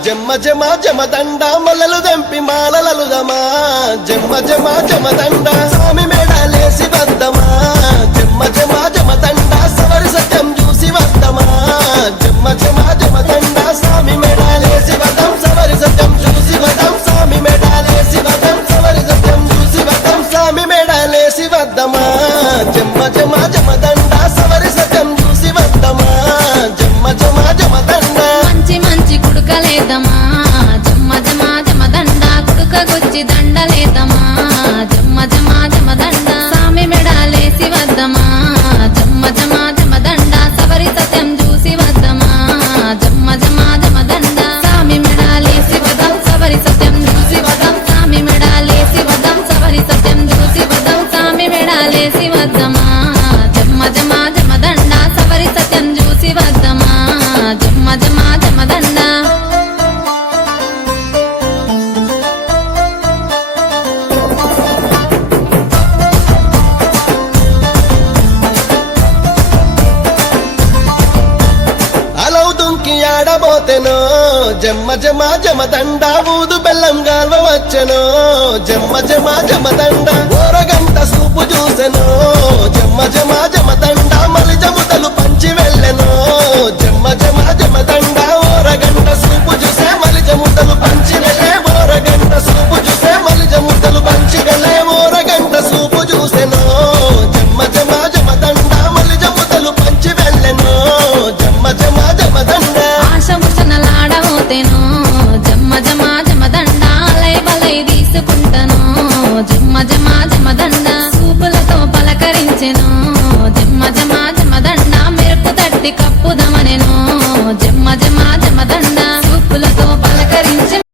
జమ్మ జమ జమదండ మొలలు దంపి మాలలలుదమా జమ్మ జమ జమదండ స్వామి మేడాలేసి వద్దమా జమ్మ జమ జమదండ సవరి సత్యం చూసి వద్దమా జమ్మ జమ జమదండ స్వామి మేడాలేసి వద్దం సవరి సత్యం చూసి వద్దం స్వామి మేడాలేసి వద్దం సవరి సత్యం చూసి వద్దం స్వామి మేడాలేసి వద్దమా జమ్మ జమ జమదండ సవరి సత్యం చూసి వద్దమా జమ్మ జమ జమదండ మంచి మంచి కుడుకలేదమా జమ్మ జమ జమదండ కుడుకగొచ్చి దండలేదమా జమ్మ జమ జమదండ సామి మెడాలేసి వద్దమా జమ్మ జమ జమదండ సవరి సత్యం చూసి వద్దమా జమ్మ జమ జమదండ సామి మెడాలేసి వదం సవరి సత్యం చూసి వదం సామి మెడాలేసి వదం సవరి సత్యం చూసి వదం సామి మెడాలేసి వద్దమా జమ్మ జమ జమదండ సవరి సత్యం చూసి వద్దమా జమ్మ జమ జమదండ అలౌదుంకి ఆడబోతెనో జమ్మ జమ జమదండ ఊదు బెల్లం గాల్వ వచ్చెనో జమ్మ జమ జమదండ ఓరగంట సూపు చూసెనో జమ్మ జమ జమదండ మలి జముతలు పంచి వెళ్ళెనో జమ్మ జమ జమదండ ఓరగంట సూపు చూసే మలి జముతలు పంచి వెళ్ళే ఓరగంట సూపు చూసే మలి జముతలు పంచి వెళ్ళే ఓరగంట సూపు చూసెనో జమ్మ జమ జమదండ మలి జముతలు పంచి వెళ్ళెనో జమ్మ జమ జమదండ ఆశముషనలాడబోతేనో జమ్మ జమ జమదండ లై బలై తీసుకుంటను జమ్మ జమ జమదండ సూపులతో పలకరించెను జమ్మ జమ జమదండ మెరుపు తట్టి కప్పుదమనెను జమ్మ జమ జమదండ